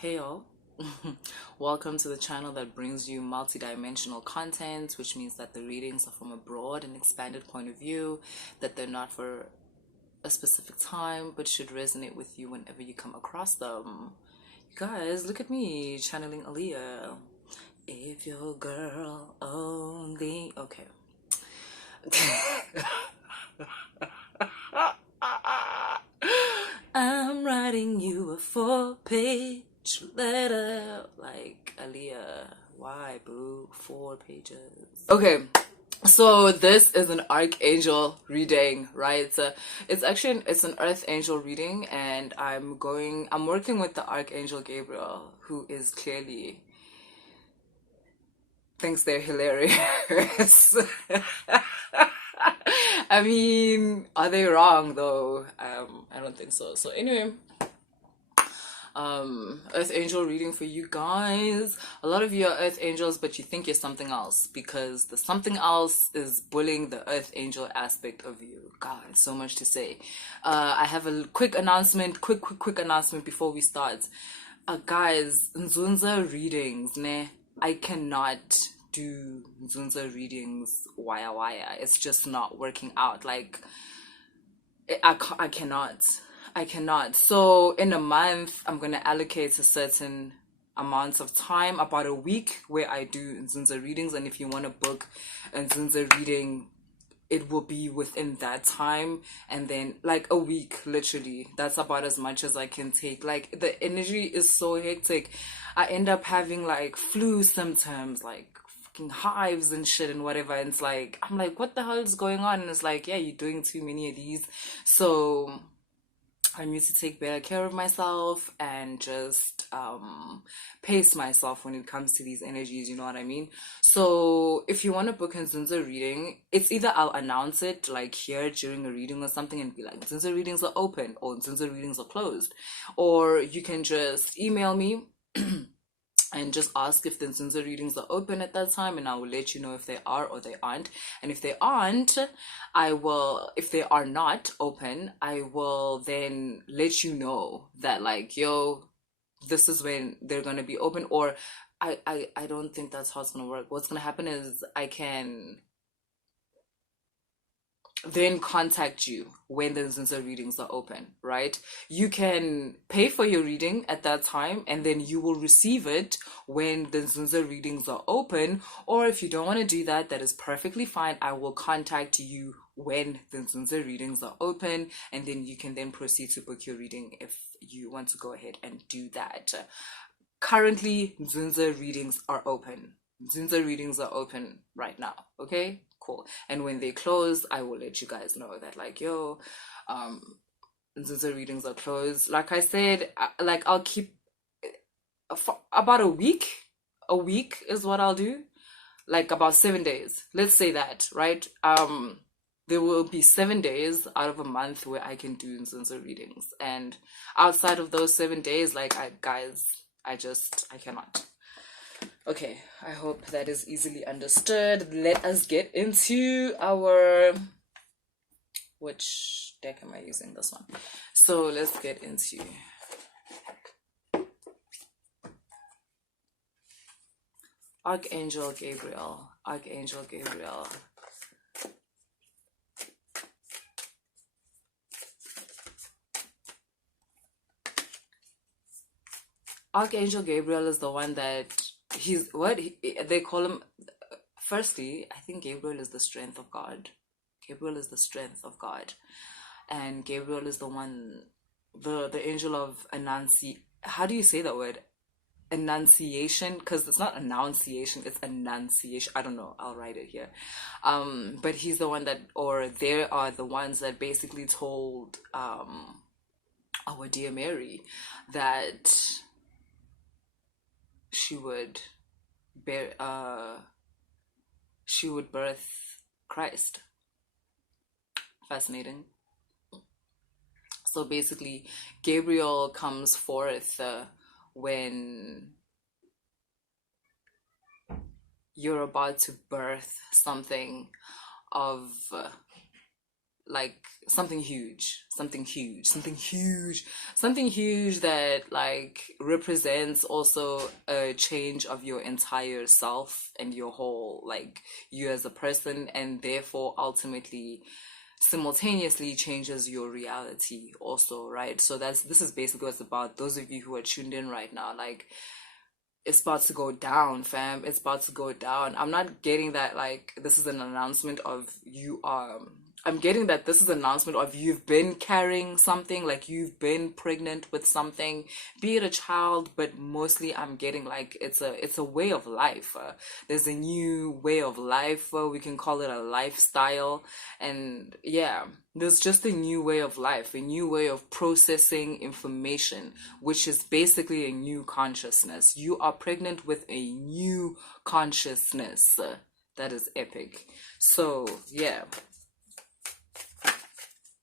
Hey y'all, welcome to the channel that brings you multi-dimensional content, which means that the readings are from a broad and expanded point of view, that they're not for a specific time, but should resonate with you whenever you come across them. You guys, look at me channeling Aaliyah. If your girl only. Okay. I'm writing you a 4-page letter. Like, Aaliyah, why, boo? 4 pages. Okay, so this is an Archangel reading, right? It's an Earth Angel reading, and I'm working with the Archangel Gabriel, who is clearly thinks they're hilarious. I mean, are they wrong though? I don't think so. So anyway, Earth Angel reading for you guys. A lot of you are Earth Angels, but you think you're something else because the something else is bullying the Earth Angel aspect of you. God, so much to say. I have a quick announcement, quick announcement before we start. Guys, Nzunza readings, ne? I cannot do Nzunza readings wire. It's just not working out. Like, I cannot. I cannot. So in a month, I'm going to allocate a certain amount of time, about a week, where I do Nzunza readings. And if you want to book a Nzunza reading, it will be within that time, and then like a week, literally. That's about as much as I can take. Like, the energy is so hectic. I end up having like flu symptoms, like fucking hives and shit and whatever. And it's like, I'm like, what the hell is going on? And it's like, yeah, you're doing too many of these. So I need to take better care of myself and just pace myself when it comes to these energies, you know what I mean? So if you want to book a Zinza reading, it's either I'll announce it like here during a reading or something and be like, Zinza readings are open or Zinza readings are closed. Or you can just email me and just ask if the Zinza readings are open at that time, and I will let you know if they are or they aren't. And if they aren't, if they are not open, I will then let you know that, like, yo, this is when they're going to be open. Or I don't think that's how it's going to work. What's going to happen is I can then contact you when the Zinza readings are open, right? You can pay for your reading at that time, and then you will receive it when the Zinza readings are open. Or if you don't want to do that, that is perfectly fine. I will contact you when the Zinza readings are open, and then you can then proceed to book your reading if you want to go ahead and do that. Currently, Zinza readings are open. Zinza readings are open right now, okay? Cool. And when they close, I will let you guys know that, like, yo, Zinza readings are closed. Like I said, I'll keep for about a week. A week is what I'll do. Like about 7 days. Let's say that, right? There will be 7 days out of a month where I can do Zinza readings. And outside of those 7 days, like, I cannot. Okay, I hope that is easily understood. Let us get into our... Which deck am I using? This one. So let's get into... Archangel Gabriel. Archangel Gabriel. Archangel Gabriel is the one that they call him. Firstly, I think Gabriel is the strength of God. Gabriel is the strength of God, and Gabriel is the one, the angel of annunciation. How do you say that word? Annunciation, because it's not annunciation, it's annunciation. I don't know, I'll write it here. But he's the one that, or they are the ones that basically told our dear Mary that she would bear she would birth Christ. Fascinating. So basically, Gabriel comes forth when you're about to birth something of like something huge, something huge, something huge, something huge that like represents also a change of your entire self and your whole, like, you as a person, and therefore ultimately simultaneously changes your reality also, right? So this is basically what it's about. Those of you who are tuned in right now, like, it's about to go down, fam. It's about to go down. I'm not getting that like this is an announcement of you I'm getting that this is an announcement of you've been carrying something, like you've been pregnant with something, be it a child, but mostly I'm getting like it's a way of life. There's a new way of life. We can call it a lifestyle, and yeah, there's just a new way of life, a new way of processing information, which is basically a new consciousness. You are pregnant with a new consciousness. That is epic. So yeah.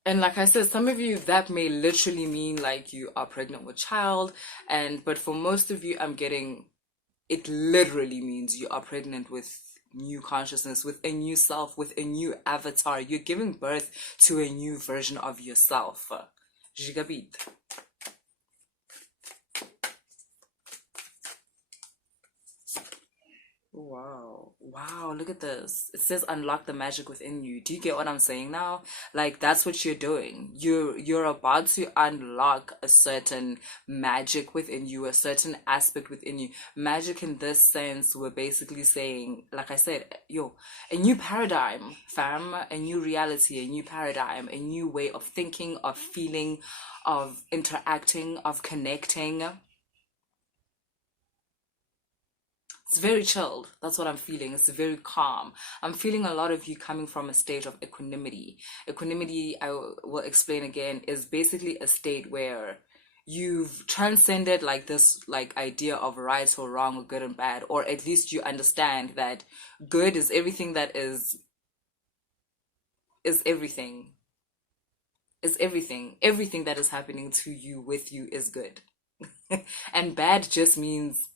And like I said, some of you that may literally mean like you are pregnant with child, and but for most of you, I'm getting it literally means you are pregnant with new consciousness, with a new self, with a new avatar. You're giving birth to a new version of yourself. Gigabit. Wow. Wow, look at this. It says unlock the magic within you. Do you get what I'm saying now? Like that's what you're doing. You're about to unlock a certain magic within you, a certain aspect within you. Magic in this sense, we're basically saying, like I said, yo, a new paradigm, fam, a new reality, a new paradigm, a new way of thinking, of feeling, of interacting, of connecting. It's very chilled. That's what I'm feeling. It's very calm. I'm feeling a lot of you coming from a state of equanimity. Equanimity, I will explain again, is basically a state where you've transcended like this like idea of right or wrong or good and bad, or at least you understand that good is everything that is everything. Is everything. Everything that is happening to you with you is good. And bad just means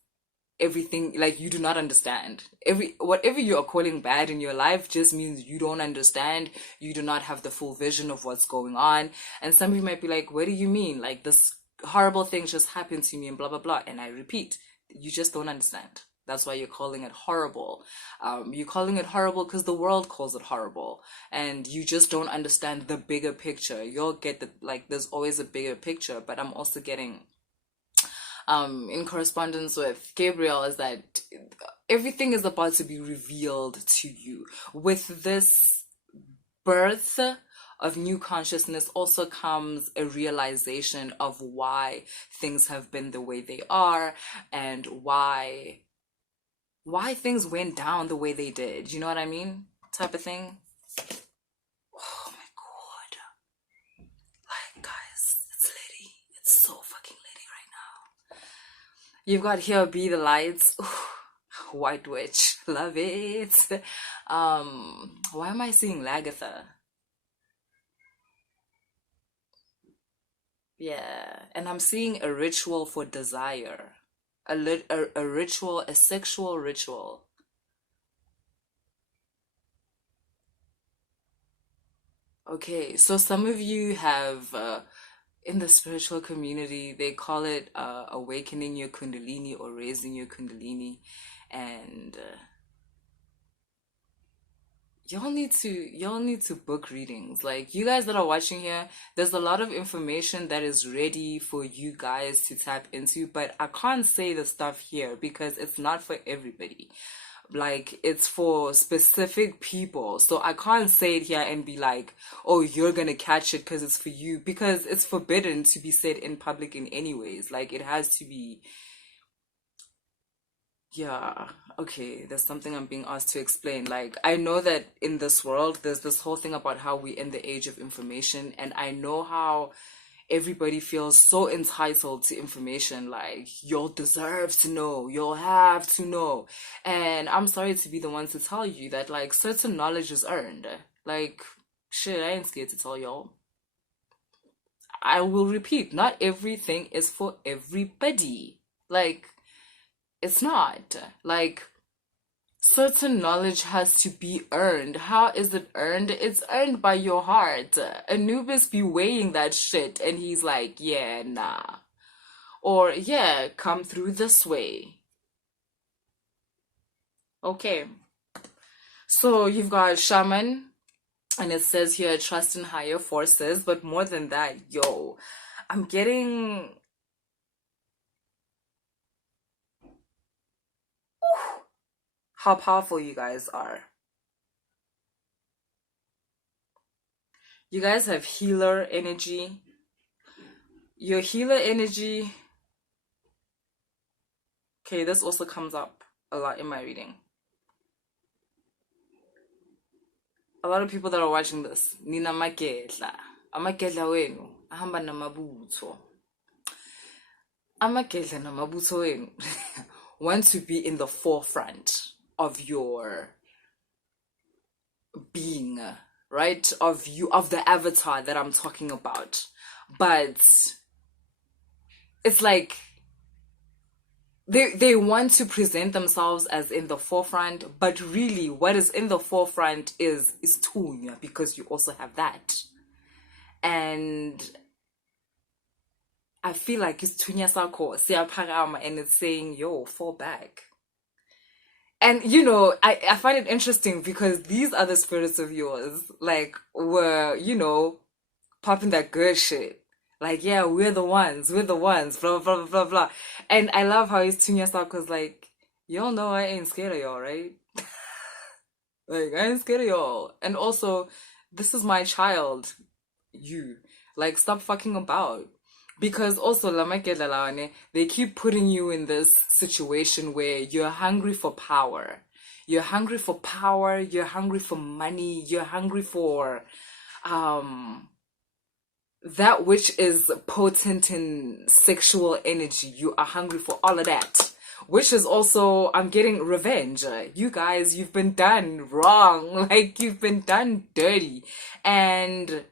everything like you do not understand. Every whatever you are calling bad in your life just means you don't understand, you do not have the full vision of what's going on. And some of you might be like, what do you mean, like this horrible thing just happened to me and blah blah blah? And I repeat, you just don't understand. That's why you're calling it horrible. You're calling it horrible because the world calls it horrible, and you just don't understand the bigger picture. You'll get the like. There's always a bigger picture, but I'm also getting in correspondence with Gabriel is that everything is about to be revealed to you. With this birth of new consciousness also comes a realization of why things have been the way they are, and why things went down the way they did. You know what I mean? Type of thing. Oh my god. Like guys, it's litty. It's so fucking litty right now. You've got here Be the Lights. Ooh, White Witch. Love it. Why am I seeing Lagatha? Yeah. And I'm seeing a ritual for desire. A ritual, a sexual ritual. Okay, so some of you have in the spiritual community, they call it awakening your kundalini or raising your kundalini, and y'all need to book readings. Like you guys that are watching here, there's a lot of information that is ready for you guys to tap into, but I can't say the stuff here because it's not for everybody. Like it's for specific people, so I can't say it here and be like, oh, you're gonna catch it because it's for you, because it's forbidden to be said in public in anyways. Like it has to be. Yeah, okay, there's something I'm being asked to explain. Like, I know that in this world, there's this whole thing about how we're in the age of information, and I know how everybody feels so entitled to information. Like, you'll deserve to know, you'll have to know. And I'm sorry to be the one to tell you that, like, certain knowledge is earned. Like, shit, I ain't scared to tell y'all. I will repeat, not everything is for everybody. Like, it's not. Like, certain knowledge has to be earned. How is it earned? It's earned by your heart. Anubis be weighing that shit and he's like, yeah, nah. Or, yeah, come through this way. Okay. So you've got shaman, and it says here trust in higher forces, but more than that, yo, I'm getting how powerful you guys are. You guys have healer energy. Your healer energy. Okay, this also comes up a lot in my reading. A lot of people that are watching this, nina maketla. Amaketla wenu, ahamba namabutho. Amaketla namabutho wenu want to be in the forefront of your being, right? Of you, of the avatar that I'm talking about. But it's like they want to present themselves as in the forefront, but really what is in the forefront is Tunya, because you also have that. And I feel like it's Tunya Sako, Siapagama, and it's saying, yo, fall back. And you know, I find it interesting because these other spirits of yours, like, were, you know, popping that good shit. Like, yeah, we're the ones, blah, blah, blah, blah, blah. And I love how he's tuning us up because, like, y'all know I ain't scared of y'all, right? Like, I ain't scared of y'all. And also, this is my child, you. Like, stop fucking about. Because also, they keep putting you in this situation where you're hungry for power. You're hungry for power, you're hungry for money, you're hungry for that which is potent in sexual energy. You are hungry for all of that. Which is also, I'm getting revenge. You guys, you've been done wrong. Like, you've been done dirty. And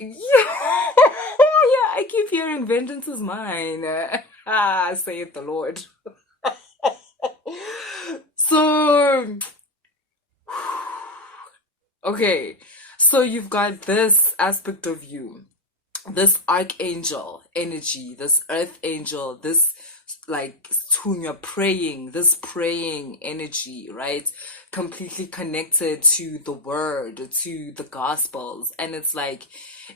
yeah, yeah, I keep hearing vengeance is mine. Saith the Lord. So, okay, so you've got this aspect of you, this archangel energy, this earth angel, this like Tunya praying, this praying energy, right? Completely connected to the word, to the gospels. And it's like,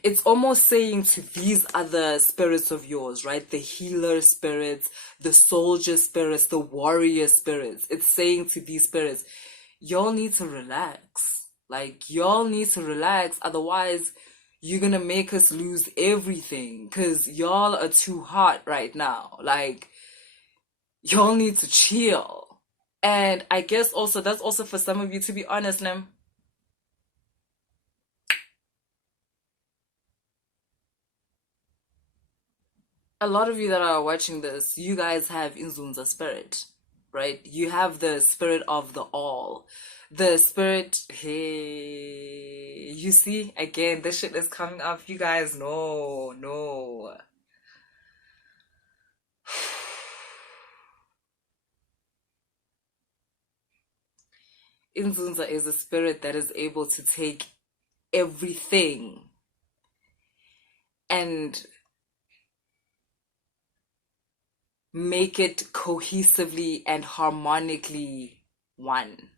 it's almost saying to these other spirits of yours, right? The healer spirits, the soldier spirits, the warrior spirits. It's saying to these spirits, y'all need to relax. Like, y'all need to relax. Otherwise, you're gonna make us lose everything. Because y'all are too hot right now. Like, y'all need to chill. And I guess also, that's also for some of you, to be honest, Nim. A lot of you that are watching this, you guys have Inzunza spirit, right? You have the spirit of the all. The spirit, hey, you see, again, this shit is coming up. You guys, no, no. Inzunza is a spirit that is able to take everything and make it cohesively and harmonically one.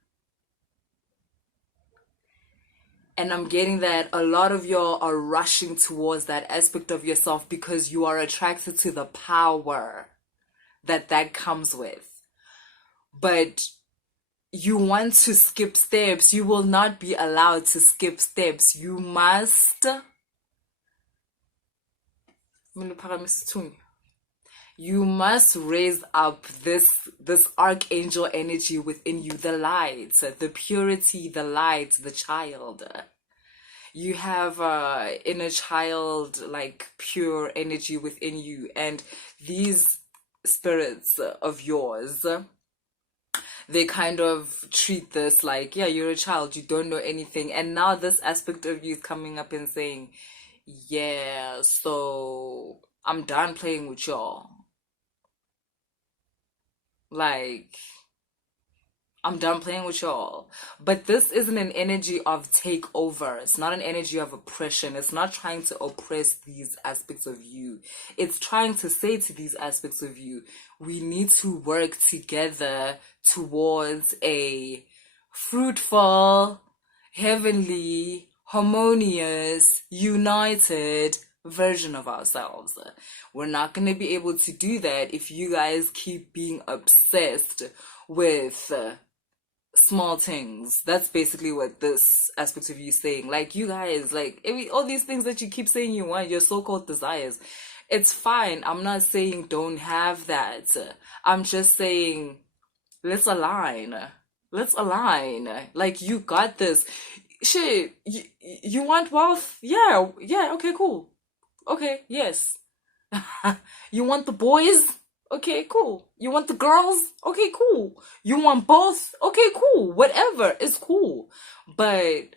And I'm getting that a lot of y'all are rushing towards that aspect of yourself because you are attracted to the power that comes with. But you want to skip steps. You will not be allowed to skip steps. You must. You must raise up this archangel energy within you, the light, the purity, the light, the child. You have inner child, like pure energy within you, and these spirits of yours, they kind of treat this like, yeah, you're a child, you don't know anything. And now this aspect of you is coming up and saying, yeah, so I'm done playing with y'all. Like, I'm done playing with y'all. But this isn't an energy of takeover. It's not an energy of oppression. It's not trying to oppress these aspects of you. It's trying to say to these aspects of you, we need to work together towards a fruitful, heavenly, harmonious, united version of ourselves. We're not going to be able to do that if you guys keep being obsessed with small things. That's basically what this aspect of you is saying. Like, you guys, like, all these things that you keep saying you want, your so-called desires, it's fine. I'm not saying don't have that. I'm just saying, let's align. Let's align. Like, you got this. Shit, you want wealth? Yeah, yeah, okay, cool. Okay, yes. You want the boys? Okay, cool. You want the girls? Okay, cool. You want both? Okay, cool. Whatever is cool. But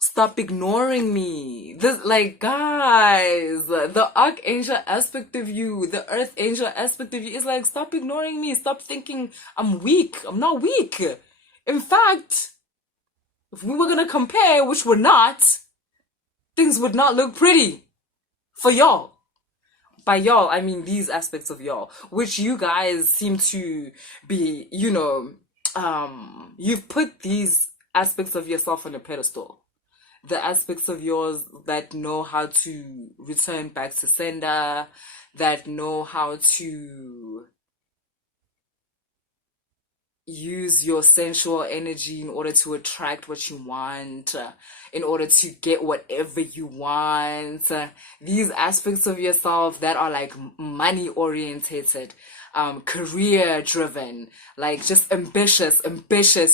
stop ignoring me. This, like, guys, the Archangel aspect of you, the Earth Angel aspect of you is like, stop ignoring me. Stop thinking I'm weak. I'm not weak. In fact, if we were gonna compare, which we're not, things would not look pretty for y'all. By y'all, I mean these aspects of y'all, which you guys seem to be, you've put these aspects of yourself on a pedestal. The aspects of yours that know how to return back to sender, that know how to use your sensual energy in order to attract what you want, in order to get whatever you want. These aspects of yourself that are like money orientated, career driven, like just ambitious.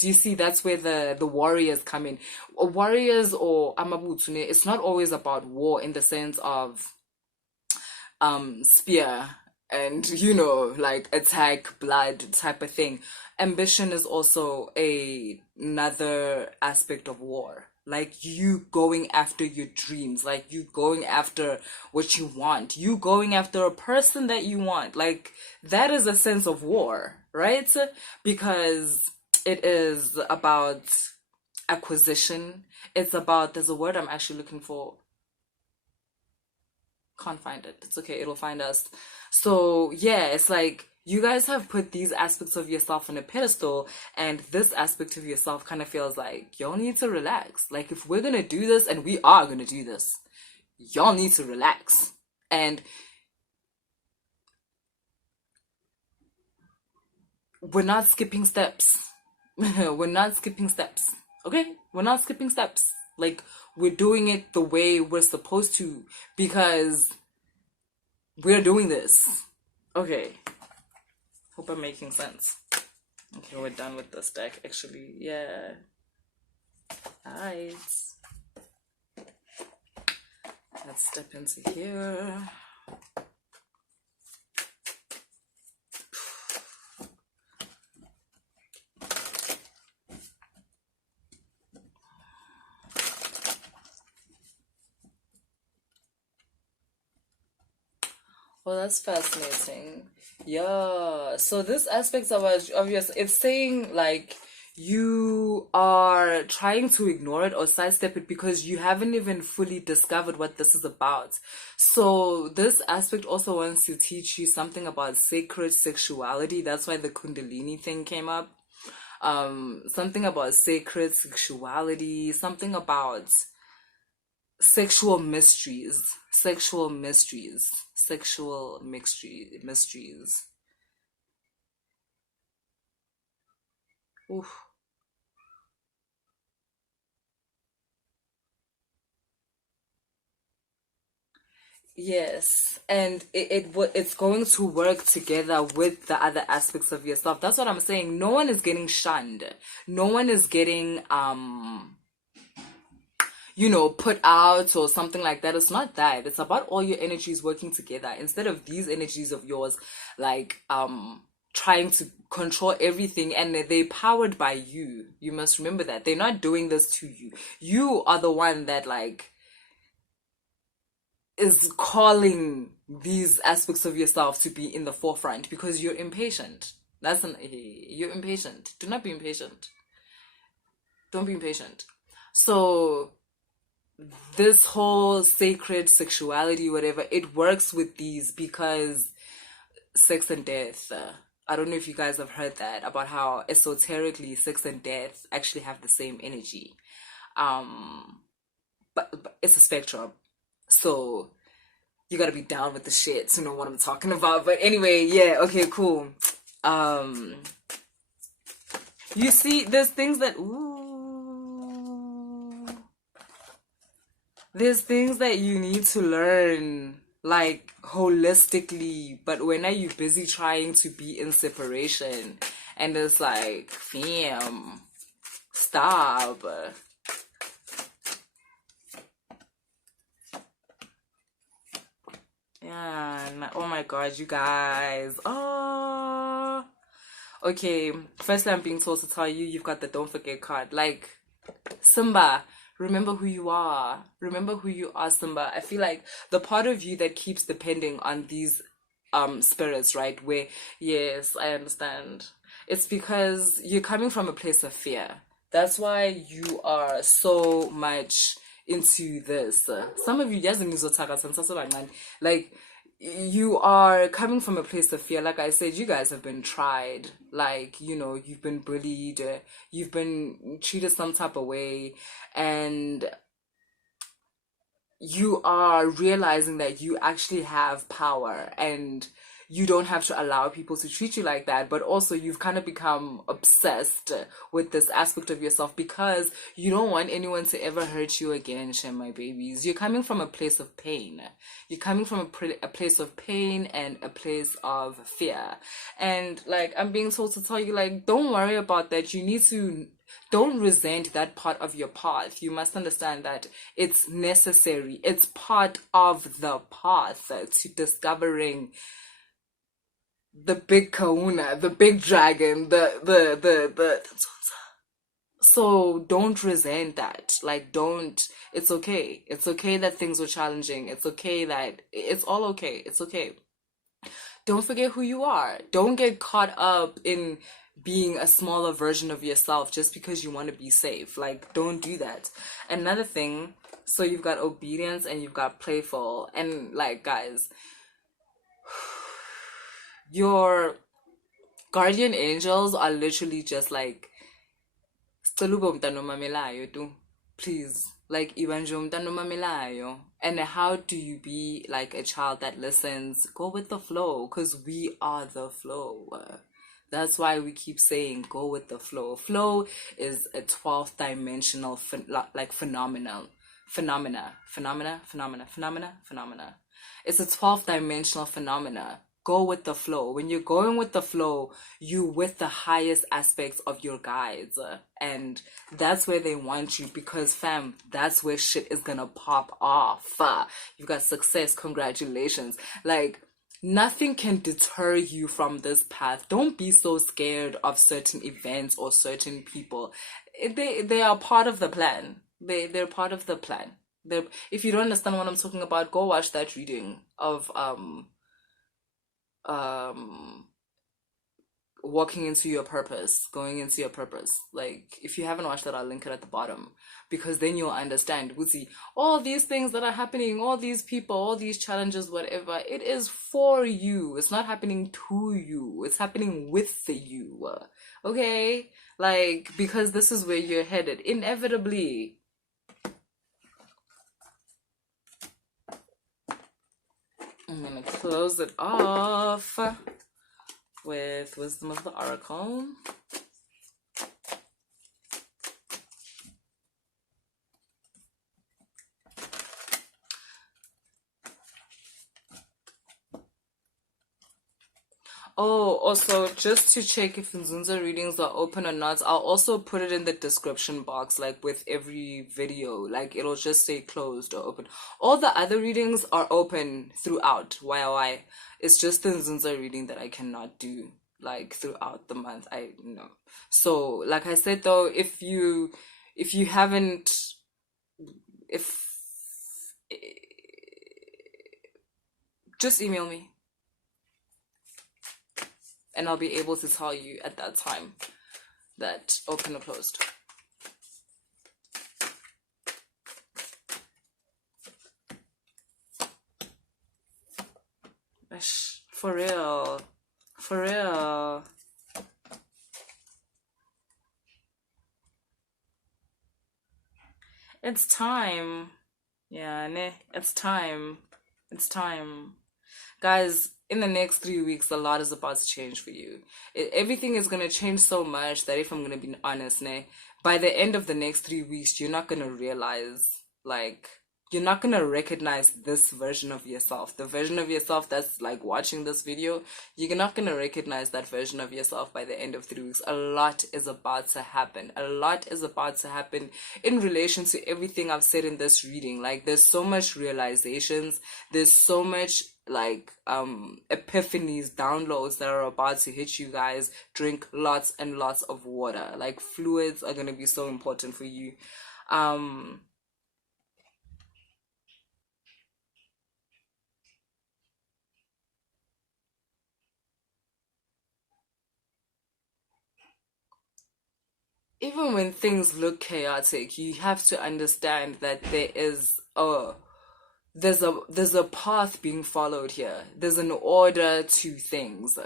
You see, that's where the warriors come in. Warriors or amabutsune, it's not always about war in the sense of spear and like attack blood type of thing. Ambition is also another aspect of war, like you going after your dreams, like you going after what you want, you going after a person that you want. Like, that is a sense of war, right? Because it is about acquisition. It's about, there's a word I'm actually looking for, can't find it. It's okay, it'll find us. So yeah, it's like you guys have put these aspects of yourself on a pedestal, and this aspect of yourself kind of feels like y'all need to relax. Like, if we're gonna do this, and we are gonna do this, y'all need to relax. And we're not skipping steps. We're not skipping steps. Okay? We're not skipping steps. Like, we're doing it the way we're supposed to, because we're doing this. Okay. Hope I'm making sense. Okay, we're done with this deck, actually. Yeah. Alright. Let's step into here. Oh, that's fascinating. Yeah. So this aspect of obvious, it's saying like you are trying to ignore it or sidestep it because you haven't even fully discovered what this is about. So this aspect also wants to teach you something about sacred sexuality. That's why the Kundalini thing came up. Something about sacred sexuality, something about sexual mysteries, mysteries. Oof. Yes, and it's going to work together with the other aspects of yourself. That's what I'm saying. No one is getting shunned. No one is getting put out or something like that. It's not that. It's about all your energies working together instead of these energies of yours, like trying to control everything, and they're powered by you. You must remember that they're not doing this to you. You are the one that like is calling these aspects of yourself to be in the forefront because you're impatient. You're impatient. Do not be impatient. Don't be impatient. So this whole sacred sexuality, whatever, it works with these because sex and death. I don't know if you guys have heard that about how esoterically sex and death actually have the same energy. Um, but it's a spectrum. So you gotta be down with the shit to know what I'm talking about. But anyway, yeah, okay, cool. Um, you see, there's things that you need to learn like holistically, but when are you busy trying to be in separation? And it's like, fam, stop. Yeah, oh my god, you guys. Oh, okay. Firstly, I'm being told to tell you you've got the don't forget card. Like, Simba, remember who you are. Remember who you are, Simba. I feel like the part of you that keeps depending on these spirits, right? Where, yes, I understand. It's because you're coming from a place of fear. That's why you are so much into this. Some of you guys like you are coming from a place of fear. Like I said, you guys have been tried. Like, you've been bullied, you've been treated some type of way, and you are realizing that you actually have power and you don't have to allow people to treat you like that. But also you've kind of become obsessed with this aspect of yourself because you don't want anyone to ever hurt you again, share my babies. You're coming from a place of pain. You're coming from a place of pain and a place of fear. And like, I'm being told to tell you, like, don't worry about that. You need to don't resent that part of your path. You must understand that it's necessary. It's part of the path to discovering the big kahuna, the big dragon, the so don't resent that. Like, don't, it's okay. It's okay that things were challenging. It's okay that it's all okay. It's okay. Don't forget who you are. Don't get caught up in being a smaller version of yourself just because you want to be safe. Like, don't do that. Another thing, so you've got obedience and you've got playful. And like, guys, your guardian angels are literally just like, please, like, and how do you be like a child that listens? Go with the flow, because we are the flow. That's why we keep saying go with the flow. Flow is a 12th dimensional phenomena. It's a 12th dimensional phenomena. Go with the flow. When you're going with the flow, you with the highest aspects of your guides. And that's where they want you, because fam, that's where shit is gonna pop off. You've got success, congratulations. Like, nothing can deter you from this path. Don't be so scared of certain events or certain people. They are part of the plan. They're part of the plan. If you don't understand what I'm talking about, go watch that reading of um walking into your purpose, going into your purpose. Like, if you haven't watched that, I'll link it at the bottom, because then you'll understand. We'll see all these things that are happening, all these people, all these challenges, whatever. It is for you. It's not happening to you. It's happening with you. Okay? Like, because this is where you're headed. Inevitably. I'm gonna close it off with Wisdom of the Oracle. Oh, also, just to check if Nzunza readings are open or not, I'll also put it in the description box, like with every video. Like, it'll just say closed or open. All the other readings are open throughout, YOI. It's just the Nzunza reading that I cannot do, like, throughout the month. I know. So, like I said, though, if you haven't, if, just email me. and I'll be able to tell you at that time that open or closed. For real. For real. It's time. Yeah, it's time. It's time. Guys, in the next 3 weeks, a lot is about to change for you. Everything is going to change so much that if I'm going to be honest, by the end of the next 3 weeks, you're not going to realize, like, you're not going to recognize this version of yourself. The version of yourself that's like watching this video, you're not going to recognize that version of yourself by the end of 3 weeks. A lot is about to happen. A lot is about to happen in relation to everything I've said in this reading. Like, there's so much realizations. There's so much like epiphanies, downloads that are about to hit you guys. Drink lots and lots of water. Like, fluids are going to be so important for you. Even when things look chaotic, you have to understand that there's a path being followed here. There's an order to things.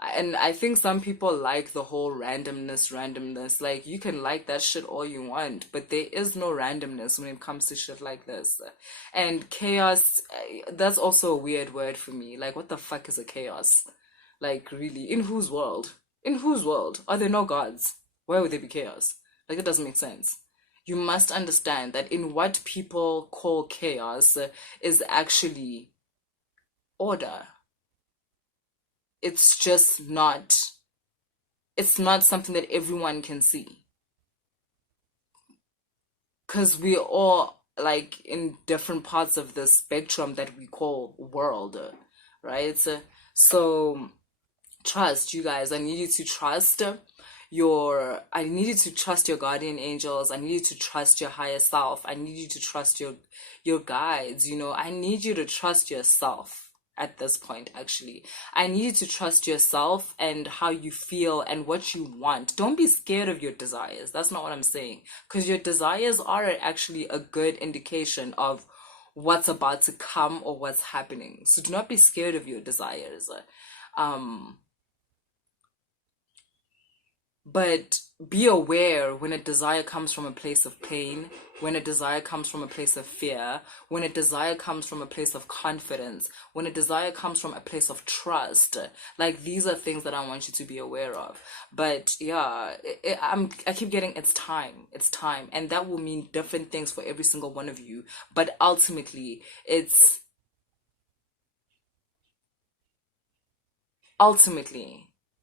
And I think some people like the whole randomness. Like, you can like that shit all you want, but there is no randomness when it comes to shit like this. And chaos, that's also a weird word for me. Like, what the fuck is a chaos? Like, really? In whose world? In whose world? Are there no gods? Why would there be chaos? Like, it doesn't make sense. You must understand that in what people call chaos is actually order. It's just not, it's not something that everyone can see. Because we're all like in different parts of the spectrum that we call world, right? So trust, you guys. I need you to trust I need you to trust your guardian angels. I need you to trust your higher self. I need you to trust your guides. I need you to trust yourself at this point. Actually, I need you to trust yourself and how you feel and what you want. Don't be scared of your desires. That's not what I'm saying, because your desires are actually a good indication of what's about to come or what's happening. So do not be scared of your desires. But be aware when a desire comes from a place of pain, when a desire comes from a place of fear, when a desire comes from a place of confidence, when a desire comes from a place of trust. Like, these are things that I want you to be aware of. But yeah, I keep getting it's time. And that will mean different things for every single one of you. But ultimately,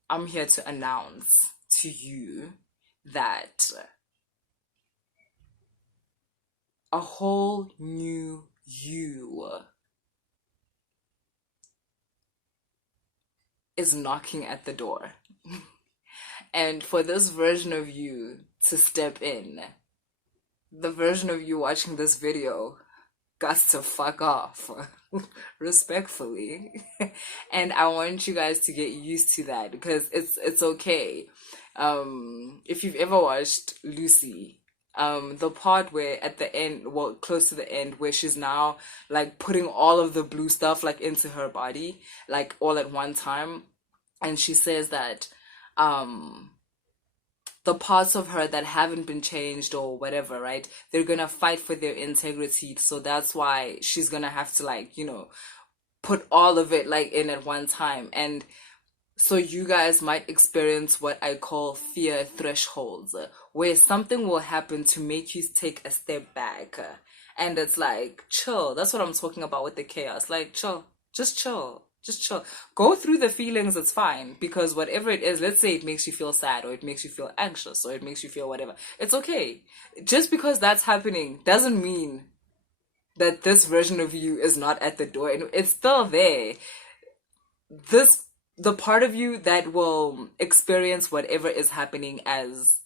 I'm here to announce to you that a whole new you is knocking at the door. And for this version of you to step in, the version of you watching this video got to fuck off. Respectfully. And I want you guys to get used to that, because it's okay. If you've ever watched Lucy, the part where at the end, well, close to the end, where she's now like putting all of the blue stuff like into her body, like all at one time, and she says that the parts of her that haven't been changed or whatever, right, they're gonna fight for their integrity. So that's why she's gonna have to, like, put all of it like in at one time. And so you guys might experience what I call fear thresholds, where something will happen to make you take a step back. And it's like, chill. That's what I'm talking about with the chaos. Like, chill. Just chill. Just chill. Go through the feelings, it's fine. Because whatever it is, let's say it makes you feel sad, or it makes you feel anxious, or it makes you feel whatever. It's okay. Just because that's happening doesn't mean that this version of you is not at the door. It's still there. The part of you that will experience whatever is happening as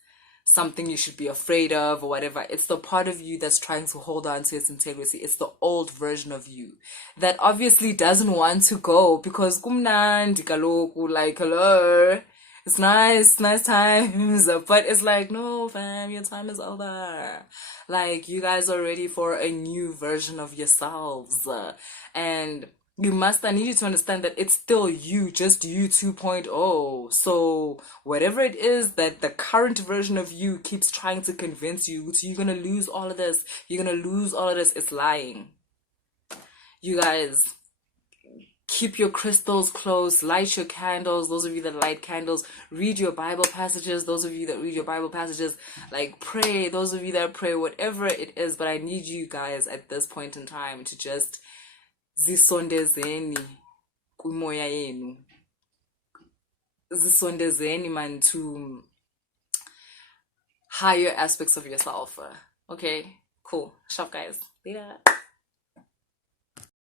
something you should be afraid of or whatever. It's the part of you that's trying to hold on to its integrity. It's the old version of you that obviously doesn't want to go because kumnandi kaloku, like, hello, it's nice times, but it's like, no, fam, your time is over. Like, you guys are ready for a new version of yourselves, and I need you to understand that it's still you, just you 2.0. So whatever it is that the current version of you keeps trying to convince you, so you're gonna lose all of this, it's lying. You guys, keep your crystals close, light your candles. Those of you that light candles, read your Bible passages. Those of you that read your Bible passages, like, pray. Those of you that pray, whatever it is. But I need you guys at this point in time to just zisondezeni kumoya yenu, zisondezeni man to higher aspects of yourself. Okay, cool. Shop, guys. Later.